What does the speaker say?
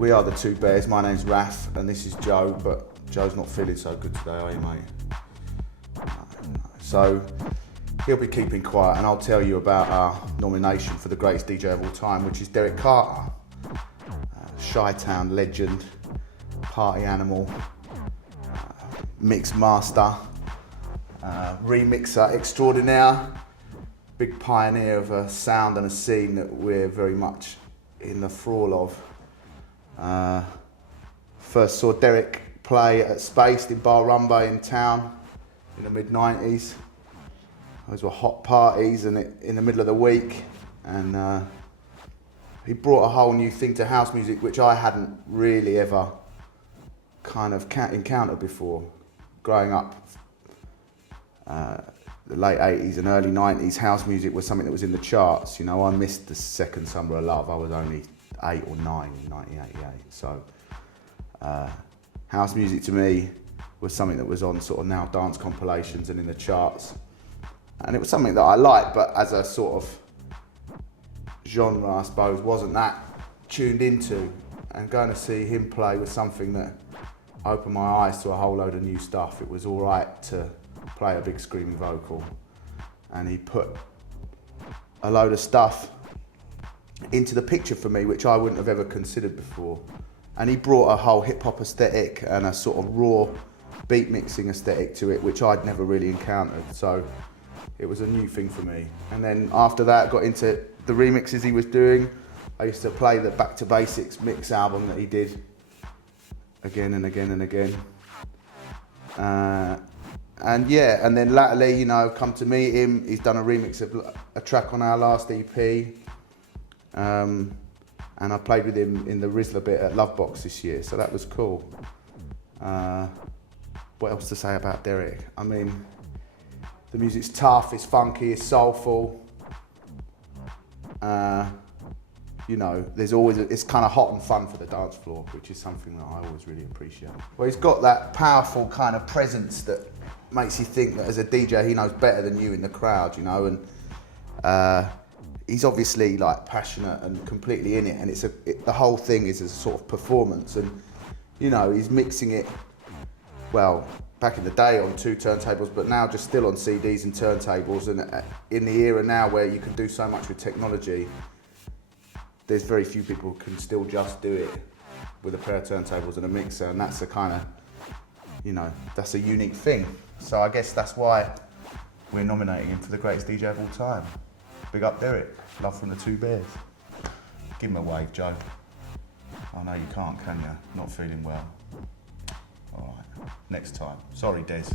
We are the Two Bears. My name's Raf and this is Joe, but Joe's not feeling so good today, are you, mate? No. So he'll be keeping quiet and I'll tell you about our nomination for the greatest DJ of all time, which is Derrick Carter. Chi-Town legend, party animal, mix master, remixer extraordinaire, big pioneer of a sound and a scene that we're very much in the thrall of. First saw Derrick play at Spaced in Bar Rumbell in town in the mid-90s. Those were hot parties and in the middle of the week, and he brought a whole new thing to house music which I hadn't really ever kind of encountered before. Growing up, the late 80s and early 90s, house music was something that was in the charts. You know, I missed the second Summer of Love. I was only 8 or 9 in 1988. So house music to me was something that was on sort of now dance compilations and in the charts. And it was something that I liked, but as a sort of genre, I suppose, wasn't that tuned into. And going to see him play was something that opened my eyes to a whole load of new stuff. It was all right to play a big screaming vocal, and he put a load of stuff into the picture for me which I wouldn't have ever considered before. And he brought a whole hip-hop aesthetic and a sort of raw beat mixing aesthetic to it which I'd never really encountered, so it was a new thing for me. And then after that, got into the remixes he was doing. I used to play the Back to Basics mix album that he did again and again and again. And yeah, and then latterly, you know, come to meet him. He's done a remix of a track on our last EP. And I played with him in the Rizzler bit at Lovebox this year, so that was cool. What else to say about Derrick? I mean, the music's tough, it's funky, it's soulful. You know, there's always, it's kind of hot and fun for the dance floor, which is something that I always really appreciate. Well, he's got that powerful kind of presence that makes you think that as a DJ, he knows better than you in the crowd, you know, and he's obviously like passionate and completely in it, and the whole thing is a sort of performance, and you know, he's mixing it, well, back in the day on 2 turntables, but now just still on CDs and turntables, and in the era now where you can do so much with technology, there's very few people who can still just do it with a pair of turntables and a mixer, and that's a kind of, you know, that's a unique thing. So I guess that's why we're nominating him for the greatest DJ of all time. Big up Derrick, love from the Two Bears. Give him a wave, Joe. I know you can't, can you? Not feeling well. All right, next time. Sorry, Des.